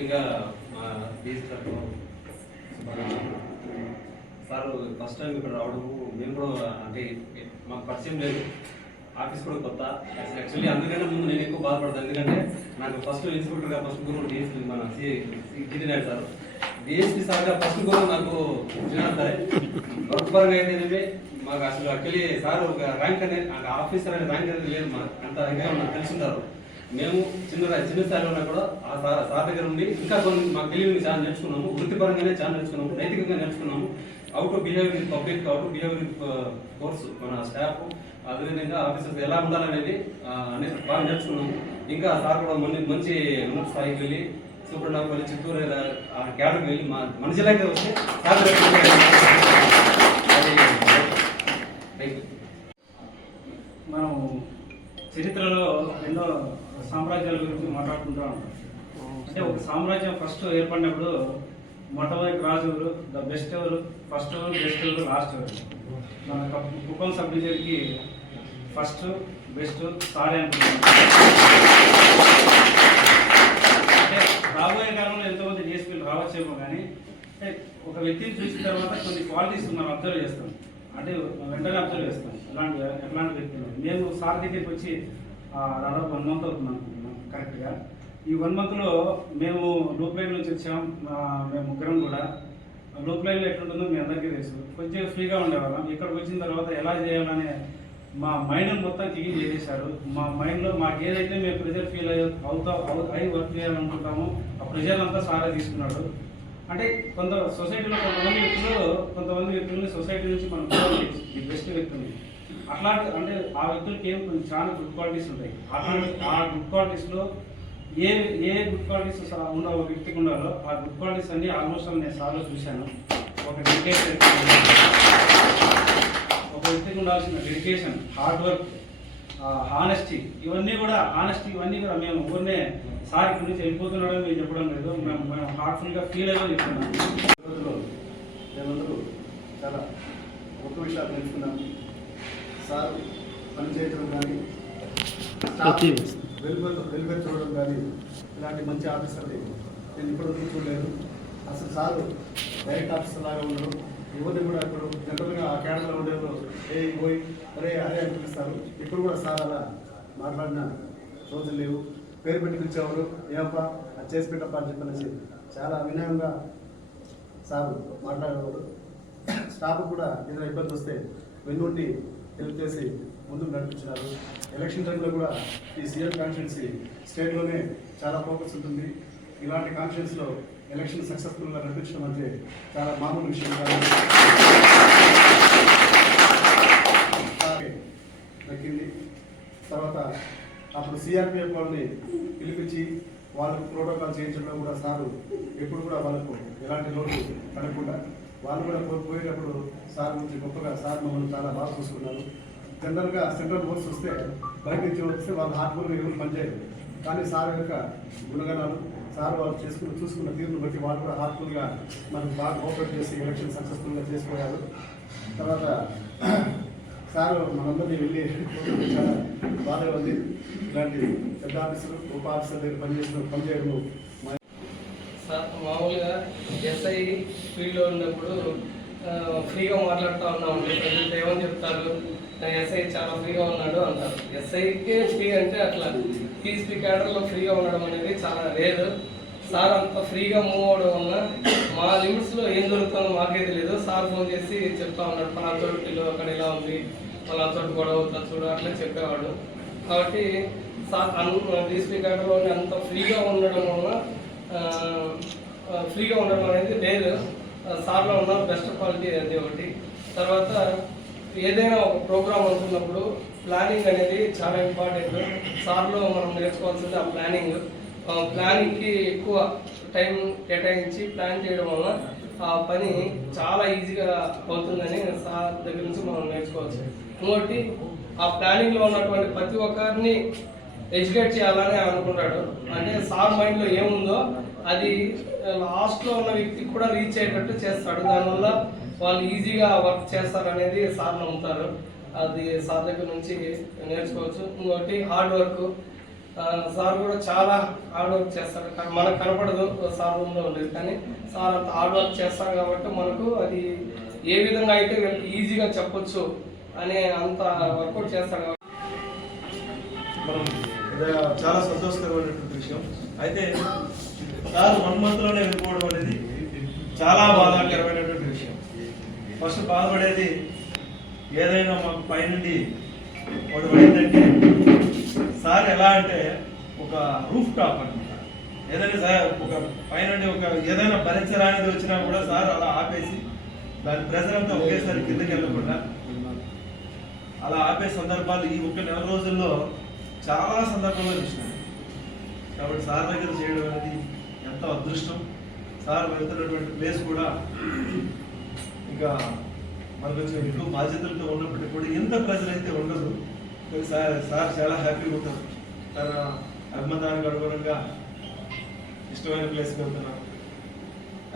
ముఖ్యంగా మా DSP sir first time ఇక్కడ రావడము మేము కూడా అంటే మాకు పరిచయం లేదు, ఆఫీస్ కూడా కొత్త. యాక్చువల్లీ అందుకనే ముందు నేను ఎక్కువ బాధపడతాను, ఎందుకంటే నాకు ఫస్ట్ ఇన్స్పెక్టర్గా ఫస్ట్ గురువు డిఎస్పీ మన గిరి నాయుడు సార్, డిఎస్పీ సార్గా ఫస్ట్ గురువు నాకు సరే వర్క్ పరంగా అయితే మాకు అసలు యాక్చువల్లీ సార్ ఒక ర్యాంక్ అనేది ఆఫీసర్ అనే ర్యాంక్ అనేది లేదు, మాకు అంత నాకు తెలుసుంటారు. మేము చిన్న స్థాయిలో ఉన్నా కూడా ఆ సార్ దగ్గర ఉండి ఇంకా కొన్ని మాకు తెలియని చాలా నేర్చుకున్నాము, వృత్తిపరంగానే చాలా నేర్చుకున్నాము, నైతికంగా నేర్చుకున్నాము. How to behave with public, how to behave with course, మన స్టాఫ్ అదేవిధంగా ఆఫీసర్స్ ఎలా ఉండాలనేది అనేది బాగా నేర్చుకున్నాము. ఇంకా సార్ కూడా మంచి ఉన్నత స్థాయికి వెళ్ళి సూపరింటెండెంట్ వెళ్ళి చిత్తూరు క్యాడర్కి వెళ్ళి మనిషిలాగే వస్తే సార్ మనం చరిత్రలో ఎన్నో సామ్రాజ్యాల గురించి మాట్లాడుకుంటూ ఉంటాం. అంటే ఒక సామ్రాజ్యం ఫస్ట్ ఏర్పడినప్పుడు మొట్టమొదటి రాజు ఎవరు, ద బెస్ట్ ఎవరు, ఫస్ట్ ఎవరు, బెస్ట్ ఎవరు, లాస్ట్ ఎవరు. మన కుప్పం సబ్ డివిజన్కి ఫస్ట్ బెస్ట్ సారే అనుకుంటున్నాం. అంటే రాబోయే కాలంలో ఎంతోమంది డిఎస్పీలు రావచ్చేమో, కానీ ఒక వ్యక్తిని చూసిన తర్వాత కొన్ని క్వాలిటీస్ మనం అబ్జర్వ్ చేస్తాం, అంటే వెంటనే అబ్జర్వ్ చేస్తాం ఎట్లాంటి వ్యక్తులు. మేము సార్ దగ్గరికి వచ్చి దాదాపు 1 month అవుతుంది అనుకుంటున్నాం కరెక్ట్గా. ఈ 1 monthలో మేము లూప్ లైన్ నుంచి వచ్చాం, మేము ముగ్గురం కూడా. లూప్ లైన్లో ఎట్లుంటుందో మీ అందరికీ తెలుసు, కొంచెం ఫ్రీగా ఉండేవాళ్ళం. ఇక్కడికి వచ్చిన తర్వాత ఎలా చేయాలనే మా మైండ్ మొత్తం తిరిగి చేసేశారు. మా మైండ్లో మాకు ఏదైతే మేము ప్రెజర్ ఫీల్ అయి వర్క్ చేయాలనుకుంటామో ఆ ప్రెజర్ అంతా సారే తీసుకున్నాడు. అంటే సొసైటీలో కొంతమంది వ్యక్తులని సొసైటీ నుంచి మనం ఈ బెస్ట్ వ్యక్తుల్ని అట్లాంటి, అంటే ఆ వ్యక్తులకి ఏం కొన్ని చాలా గుడ్ క్వాలిటీస్ ఉంటాయి. ఆ గుడ్ క్వాలిటీస్లో ఏ గుడ్ క్వాలిటీస్ ఉన్న ఒక వ్యక్తికి ఉండాలో ఆ గుడ్ క్వాలిటీస్ అన్ని ఆల్మోస్ట్ నేను సార్లో చూశాను. ఒక వ్యక్తికి ఉండాల్సిన డెడికేషన్, హార్డ్ వర్క్, హానెస్టీ, ఇవన్నీ కూడా మేము ఊరినే సార్ ఇక్కడి నుంచి వెళ్ళిపోతున్నాడని మేము చెప్పడం లేదు, మేము హార్ట్ఫుల్గా ఫీల్ అయ్యో చెప్తున్నాం. రోజుల్లో మేమందరూ చాలా గొప్ప విషయాలు నేర్చుకున్నాము. సార్ పనిచేయడం కానీ, వెలుగురు చూడడం కానీ, ఇలాంటి మంచి ఆఫీసర్ని నేను ఇప్పటివరకు చూడలేదు. అసలు సారు డైరెక్ట్ ఆఫీసర్ లాగా ఉండరు. ఎవరిని కూడా ఇప్పుడు జనరల్గా ఆ క్యాడర్లో ఉండేవారు పోయి అరే అని పిలుస్తారు. ఇప్పుడు కూడా సార్ అలా మాట్లాడిన రోజులు లేవు. పేరు పెట్టి పిలిచేవారు, ఏమప్పా అది చేసి పెట్టప్ప అని చెప్పనేసి చాలా వినయంగా సార్ మాట్లాడేవారు. స్టాఫ్ కూడా ఏదైనా ఇబ్బంది వస్తే వెన్నుండి హెల్ప్ చేసి ముందుకు నడిపించినారు. ఎలక్షన్ టైంలో కూడా ఈ సీఎం కాన్స్టిట్యున్సీ స్టేట్లోనే చాలా ఫోకస్ ఉంటుంది. ఇలాంటి కాన్స్టిట్యున్సీలో ఎలక్షన్ సక్సెస్ఫుల్గా నడిపించడం అంటే చాలా మామూలు విషయం కాదు. దక్కింది. తర్వాత అప్పుడు సిఆర్పిఎఫ్ వాళ్ళని పిలిపించి వాళ్ళకు ప్రోటోకాల్ చేయించడంలో కూడా సారు ఎప్పుడు కూడా వాళ్ళకు ఎలాంటి లోటు పడకుండా వాళ్ళు కూడా పోయేటప్పుడు సార్ నుంచి గొప్పగా సార్ మమ్మల్ని చాలా బాగా చూసుకున్నారు. జనరల్గా సెంట్రల్ ఫోర్స్ వస్తే బయట నుంచి వస్తే వాళ్ళు హార్డ్ఫుల్గా ఎవరు పనిచేయరు, కానీ సార్ యొక్క గుణగణాలు, సార్ వాళ్ళు చూసుకున్న తీరును బట్టి వాళ్ళు కూడా హార్డ్ఫుల్గా మనకు బాగా కోఆపరేట్ చేసి ఎలక్షన్ సక్సెస్ఫుల్గా చేసుకోయారు. తర్వాత సార్ మనందరినీ వెళ్ళి చాలా బాగా ఉంది. ఇలాంటి పెద్ద ఆఫీసర్, ఉప ఆఫీసర్ దగ్గర పనిచేయడం మామూలుగా ఎస్ఐ ఫీల్డ్లో ఉన్నప్పుడు ఫ్రీగా మాట్లాడుతూ ఉన్నామండి. ప్రజలు ఏమని చెప్తారు, ఎస్ఐ చాలా ఫ్రీగా ఉన్నాడు అంటారు. ఎస్ఐకే ఫ్రీ అంటే అట్లా పీసీపీ క్యాడర్లో ఫ్రీగా ఉండడం అనేది చాలా రేరు. సార్ అంత ఫ్రీగా మూవ్ అవడం వల్ల మా లిమిట్స్లో ఏం దొరుకుతుందో మాకే తెలియదు. సార్ ఫోన్ చేసి చెప్తా ఉన్నాడు, పలానా చోటు పిల్లలు అక్కడ ఇలా ఉంది, పలానా చోటు గొడవ అవుతా చూడు, అట్లా చెప్పేవాడు. కాబట్టి సార్ పీసీపీ క్యాడర్లో అంత ఫ్రీగా ఉండడం అనేది లేదు. సార్లో ఉన్న బెస్ట్ క్వాలిటీ అది ఒకటి. తర్వాత ఏదైనా ఒక ప్రోగ్రామ్ అనుకున్నప్పుడు ప్లానింగ్ అనేది చాలా ఇంపార్టెంట్. సార్లో మనం నేర్చుకోవాల్సింది ఆ ప్లానింగ్కి ఎక్కువ టైం కేటాయించి ప్లాన్ చేయడం వల్ల ఆ పని చాలా ఈజీగా అవుతుందని సార్ దగ్గర నుంచి మనం నేర్చుకోవచ్చు. ఇంకోటి ఆ ప్లానింగ్లో ఉన్నటువంటి ప్రతి ఒక్కరిని ఎడ్యుకేట్ చేయాలని అనుకుంటాడు. అంటే సార్ మైండ్లో ఏముందో అది లాస్ట్లో ఉన్న వ్యక్తికి కూడా రీచ్ అయ్యేటట్టు చేస్తాడు. దానివల్ల వాళ్ళు ఈజీగా వర్క్ చేస్తారనేది సార్ నమ్ముతారు. అది సార్ దగ్గర నుంచి నేర్చుకోవచ్చు. ఇంకోటి హార్డ్ వర్క్. సార్ కూడా చాలా హార్డ్ వర్క్ చేస్తారు. కానీ మనకు కనపడదు సార్ రూమ్లో ఉండేది, కానీ సార్ అంత హార్డ్ వర్క్ చేస్తారు కాబట్టి మనకు అది ఏ విధంగా అయితే ఈజీగా చెప్పొచ్చు అనే అంత వర్కౌట్ చేస్తారు కాబట్టి మనం ఇది చాలా సంతోషకరమైనటువంటి విషయం. అయితే సార్ 1 monthలోనే వెళ్ళిపోవడం అనేది చాలా బాధాకరమైనటువంటి విషయం. ఫస్ట్ బాధపడేది ఏదైనా మాకు పైనుండి ఒకటి పడిందంటే సార్ ఎలా అంటే ఒక రూఫ్ టాప్ అనమాట. ఏదైనా సార్ ఒక పైనుండి ఒక ఏదైనా భరించరానిది వచ్చినా కూడా సార్ అలా ఆపేసి దాని ప్రెజర్ అంతా ఒకేసారి కిందకి వెళ్ళకుండా అలా ఆపే సందర్భాలు ఈ 1 నెల రోజుల్లో చాలా సందర్భంలో చూసినాను. కాబట్టి సార్ దగ్గర చేయడం అనేది ఎంతో అదృష్టం. సార్ వెళ్తున్నటువంటి ప్లేస్ కూడా ఇంకా మనకు వచ్చిన ఎక్కువ బాధ్యతలతో ఉన్నప్పటికీ కూడా ఎంత ప్రెజర్ అయితే ఉండదు. సార్ చాలా హ్యాపీగా ఉంటారు. తన అభిమతానికి అనుగుణంగా ఇష్టమైన ప్లేస్కి వెళ్తున్నాం.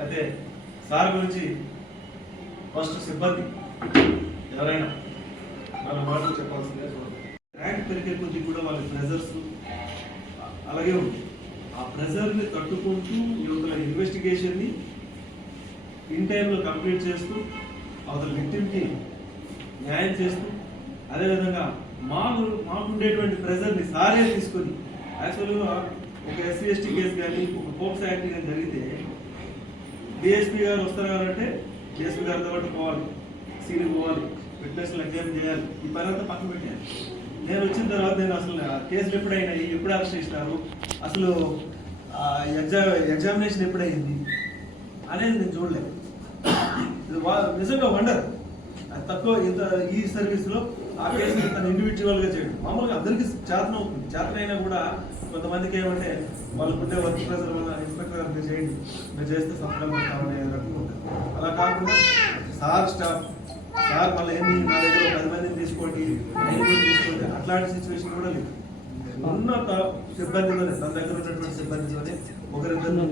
అయితే సార్ గురించి ఫస్ట్ సిబ్బంది ఎవరైనా వాళ్ళ మాటలు చెప్పాల్సిందే. ర్యాంక్ పెరిగే కొద్ది కూడా వాళ్ళ ప్రెజర్స్ అలాగే ఉంది. ఆ ప్రెజర్ని తట్టుకుంటూ యువతల ఇన్వెస్టిగేషన్ని ఇన్ టైంలో కంప్లీట్ చేస్తూ అవతల విక్టిమ్కి న్యాయం చేస్తూ అదేవిధంగా మాకుండేటువంటి ప్రెజర్ని సారే తీసుకొని యాక్చువల్గా ఒక ఎస్సీ ఎస్టీ కేసు కానీ ఒక పోక్సో యాక్ట్ కానీ జరిగితే డిఎస్పీ గారు వస్తారు కాబట్టి డిఎస్పీ గారితో పాటు పోవాలి, సీని పోవాలి, ఫిట్నెస్లో ఎగ్జామ్ చేయాలి, ఈ పని అంతా పక్కన పెట్టాను. నేను వచ్చిన తర్వాత నేను అసలు కేసులు ఎప్పుడైనాయి, ఎప్పుడు అరెస్ట్ చేసినారు, అసలు ఎగ్జామినేషన్ ఎప్పుడైంది అనేది నేను చూడలేదు. ఇది నిజంగా వండర్. అది తక్కువ ఇంత ఈ సర్వీస్లో ఆ కేసుని తను ఇండివిజువల్గా చేయడం మామూలుగా అందరికీ చేతన అవుతుంది. చేతనైనా కూడా కొంతమందికి ఏమంటే వాళ్ళకుండే వర్క్ ప్రెజర్ వల్ల ఇన్స్పెక్టర్ గారు మీరు చేయండి, మీరు చేస్తే సంతకాలు పెడతామనే రకంగా ఉంటుంది. అలా కాకుండా సార్ స్టాఫ్ సార్ మళ్ళీ ఏమి నా దగ్గర 10 మందిని తీసుకోండి, 5 మందిని తీసుకోండి అట్లాంటి సిచ్యువేషన్ కూడా లేదు. ఉన్న సిబ్బందితోనే తన దగ్గర ఉన్నటువంటి సిబ్బందితోనే ఒకరిద్దరు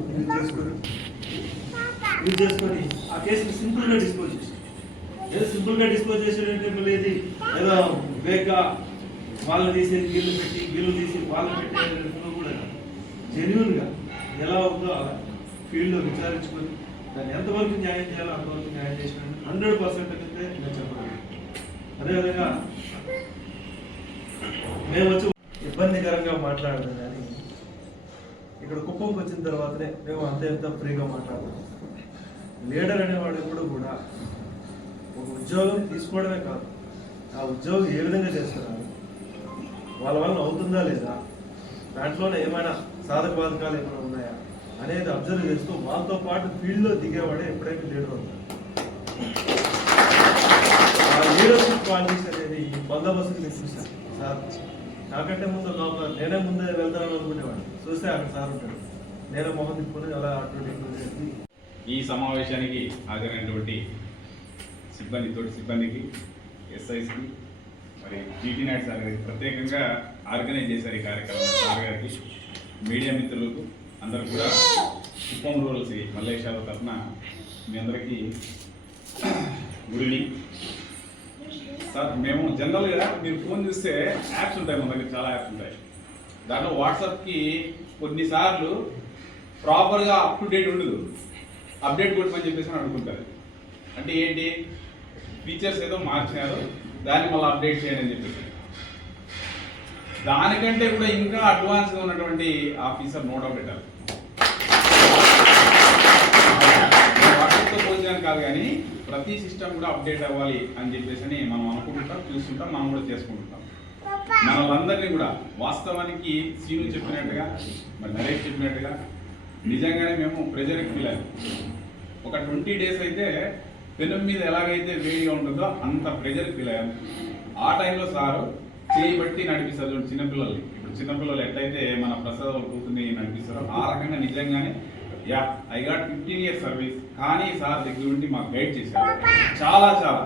యూజ్ చేసుకొని ఆ కేసుని సింపుల్గా డిస్పోజ్ చేసి ఏదో సింపుల్గా డిస్పోజ్ చేసేటంటే మళ్ళీ ఇది ఏదో వేగ్గా వాళ్ళని తీసేది వీళ్ళు పెట్టి వీళ్ళు తీసి వాళ్ళని పెట్టే కూడా జెన్యున్గా ఎలా ఉందో అలా ఫీల్డ్లో విచారించుకొని దాన్ని ఎంతవరకు న్యాయం చేయాలో అంతవరకు న్యాయం చేసినట్టు 100% అయితే నేను చెప్పగలను. అదేవిధంగా మేము వచ్చి ఇబ్బందికరంగా మాట్లాడదు కానీ ఇక్కడ కుప్పంకి వచ్చిన తర్వాతనే మేము అంత ఫ్రీగా మాట్లాడతాం. లీడర్ అనేవాడు ఎప్పుడు కూడా ఒక ఉద్యోగం తీసుకోవడమే కాదు, ఆ ఉద్యోగం ఏ విధంగా చేస్తున్నారు, వాళ్ళ వల్ల అవుతుందా లేదా, దాంట్లోనే ఏమైనా సాధక బాధకాలు ఏమైనా ఉన్నాయా అనేది అబ్జర్వ్ చేస్తూ వాళ్ళతో పాటు ఫీల్డ్లో దిగేవాడే ఎప్పుడైతే లీడర్ అవుతారు. ఆ లీడర్షిప్ క్వాలిటీస్ అనేది బందోబస్తుకి తీసుకొచ్చాను సార్. నాకంటే ముందు నేనే ముందే వెళ్తానని అనుకునేవాడు, చూస్తే అక్కడ సార్ ఉంటాడు, నేనే మొహం తిప్పుకొని అలా అటువంటి. ఈ సమావేశానికి హాజరైనటువంటి సిబ్బందికి ఎస్ఐస్కి మరి జీటీ నాయుడు సార్ గారికి ప్రత్యేకంగా ఆర్గనైజ్ చేశారు ఈ కార్యక్రమం. సార్ గారికి మీడియా మిత్రులకు అందరూ కూడా కుప్పం రూరల్ శ్రీ మల్లేశ్వర తరఫున మీ అందరికీ గుడ్ ఈవినింగ్ సార్. మేము జనరల్గా మీరు ఫోన్ చూస్తే యాప్స్ ఉంటాయి, మన దగ్గర చాలా యాప్స్ ఉంటాయి. దాంట్లో వాట్సాప్కి కొన్నిసార్లు ప్రాపర్గా అప్ టు డేట్ ఉండదు, అప్డేట్ కొట్టమని చెప్పేసి అడుగుతుంటారు. అంటే ఏంటి, ఫీచర్స్ ఏదో మార్చినారు దాన్ని మళ్ళీ అప్డేట్ చేయండి అని చెప్పేసి. దానికంటే కూడా ఇంకా అడ్వాన్స్గా ఉన్నటువంటి ఆఫీసర్ నోట్ ఆఫ్ పెట్టారు. వాట్సాప్తో పోల్చడానికి కాదు కానీ ప్రతి సిస్టమ్ కూడా అప్డేట్ అవ్వాలి అని చెప్పేసి మనం అనుకుంటుంటాం, చూస్తుంటాం, మనం కూడా చేసుకుంటుంటాం. మనలందరినీ కూడా వాస్తవానికి సీను చెప్పినట్టుగా మరి నరేష్ చెప్పినట్టుగా నిజంగానే మేము ప్రెజర్కి ఫీల్ అయ్యాం. ఒక 20 days అయితే పెనం మీద ఎలాగైతే వేడిగా ఉంటుందో అంత ప్రెజర్కి ఫీల్ అయ్యాం. ఆ టైంలో సారు చేయబట్టి నడిపిస్తారు చిన్నపిల్లల్ని. ఇప్పుడు చిన్నపిల్లలు ఎట్లయితే మన ప్రసాద్ కూతుర్ని నడిపిస్తారో ఆ రకంగా నిజంగానే ఐ గాట్ 15 years సర్వీస్. కానీ సార్ దగ్గర ఉండి మాకు గైడ్ చేశారు. చాలా చాలా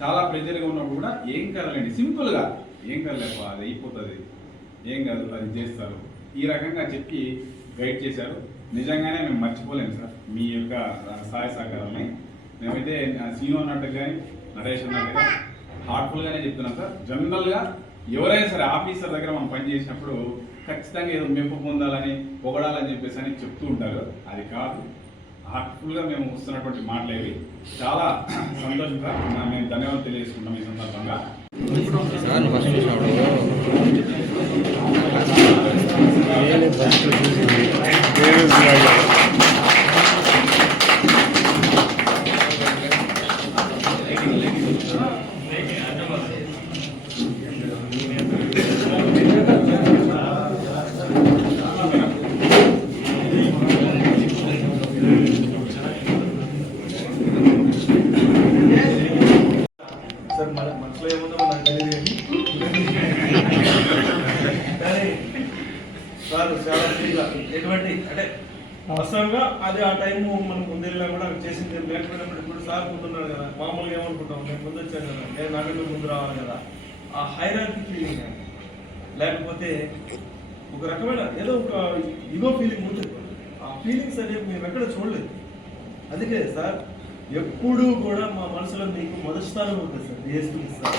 చాలా ప్రెజర్గా ఉన్నప్పుడు కూడా ఏం కదలండి, సింపుల్గా ఏం కదలేపా అది అయిపోతుంది, ఏం కాదు అది చేస్తారు, ఈ రకంగా చెప్పి గైడ్ చేశారు. నిజంగానే మేము మర్చిపోలేము సార్ మీ యొక్క సహాయ సహకారాలని. మేమైతే సీను అన్నట్టు కానీ నరేష్ అన్నట్టుగా హార్ట్ఫుల్గానే చెప్తున్నాం సార్. జనరల్గా ఎవరైనా సరే ఆఫీసర్ దగ్గర మనం పని చేసినప్పుడు ఖచ్చితంగా ఏదో మెప్పు పొందాలని పొగడాలని చెప్పేసి అని చెప్తూ ఉంటారు. అది కాదు, హార్ట్ఫుల్గా మేము వస్తున్నటువంటి మాటలేవి. చాలా సంతోషంగా మేము ధన్యవాదాలు తెలియజేసుకుంటాం ఈ సందర్భంగా. సార్ మన మనసులో ఏముందో నాకు తెలియదు కానీ సార్ చాలా ఫ్రీగా ఎటువంటి అంటే వాస్తవంగా అది ఆ టైం మనం ముందెళ్ళినా కూడా చేసింది ఏం లేకపోయినప్పుడు ఇప్పుడు సార్ ముందున్నాడు కదా, మామూలుగా ఏమనుకుంటాం నేను ముందు వచ్చాను కదా, నేను నాకంటే ముందు రావాలి కదా, ఆ హైరార్కీ ఫీలింగ్ లేకపోతే ఒక రకమైన ఏదో ఒక ఇగో ఫీలింగ్ ఉంటుంది. ఆ ఫీలింగ్స్ అనేవి మేము ఎక్కడ చూడలేదు. అందుకే సార్ ఎప్పుడూ కూడా మా మనసులో మీకు మొదటి స్థానం ఉంటుంది సార్, డిఎస్పీ సార్.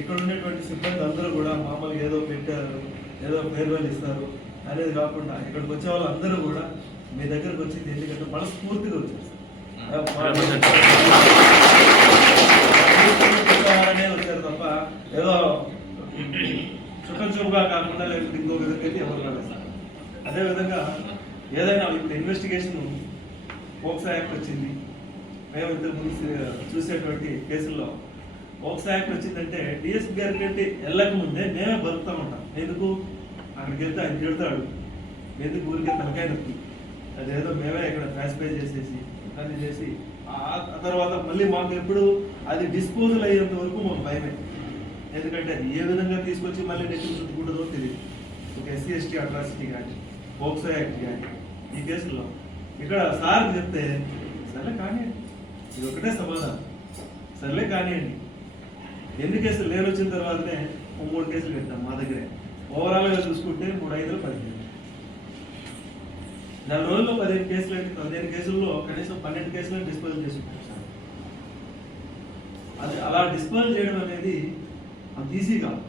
ఇక్కడ ఉండేటువంటి సిబ్బంది అందరూ కూడా మామూలుగా ఏదో పెట్టారు, ఏదో ఫేర్వెల్ ఇస్తారు అనేది కాకుండా ఇక్కడికి వచ్చే వాళ్ళందరూ కూడా మీ దగ్గరకు వచ్చింది ఎందుకంటే మనస్ఫూర్తిగా వచ్చారు సార్. వచ్చారు తప్ప ఏదో చుట్టంచూపుగా కాకుండా లేకపోతే ఇంకో విధంగా ఎవరు రాలేదు సార్. అదేవిధంగా ఏదైనా ఇప్పుడు ఇన్వెస్టిగేషన్ పోక్సో యాక్ట్ వచ్చింది, మేము ఇంతకు ముందు చూసేటువంటి కేసుల్లో పోక్సో యాక్ట్ వచ్చిందంటే డిఎస్పీ గారికి అంటే వెళ్ళక ముందే మేమే బతుకుతా ఉంటాం. ఎందుకు అక్కడికి వెళ్తే ఆయన తిడతాడు, ఎందుకు ఊరికే తలకాయ నొప్పి, అదేదో మేమే ఇక్కడ ట్రాన్స్పే చేసేసి అది చేసి ఆ తర్వాత మళ్ళీ మాకు ఎప్పుడు అది డిస్పోజల్ అయ్యేంత వరకు మాకు భయమే. ఎందుకంటే అది ఏ విధంగా తీసుకొచ్చి మళ్ళీ నెట్టింగ్ చుట్టుకుంటుందో తెలియదు. ఒక ఎస్సీ ఎస్టీ అట్రాసిటీ కానీ పోక్సో యాక్ట్ కానీ ఈ కేసులో ఇక్కడ సార్ చెప్తే సర్లే కానివ్వండి, ఇది ఒకటే సమాధానం, సర్లే కానివ్వండి. ఎన్ని కేసులు నేను వచ్చిన తర్వాతనే 3 కేసులు పెట్టాం మా దగ్గరే. ఓవరాల్గా చూసుకుంటే 3, 5, 15 4 రోజుల్లో 15 కేసులు అయితే 15 కేసుల్లో కనీసం 12 కేసులను డిస్పోజల్ చేసుకుంటాం సార్. అది అలా డిస్పోజల్ చేయడం అనేది అంత ఈజీ కాదు.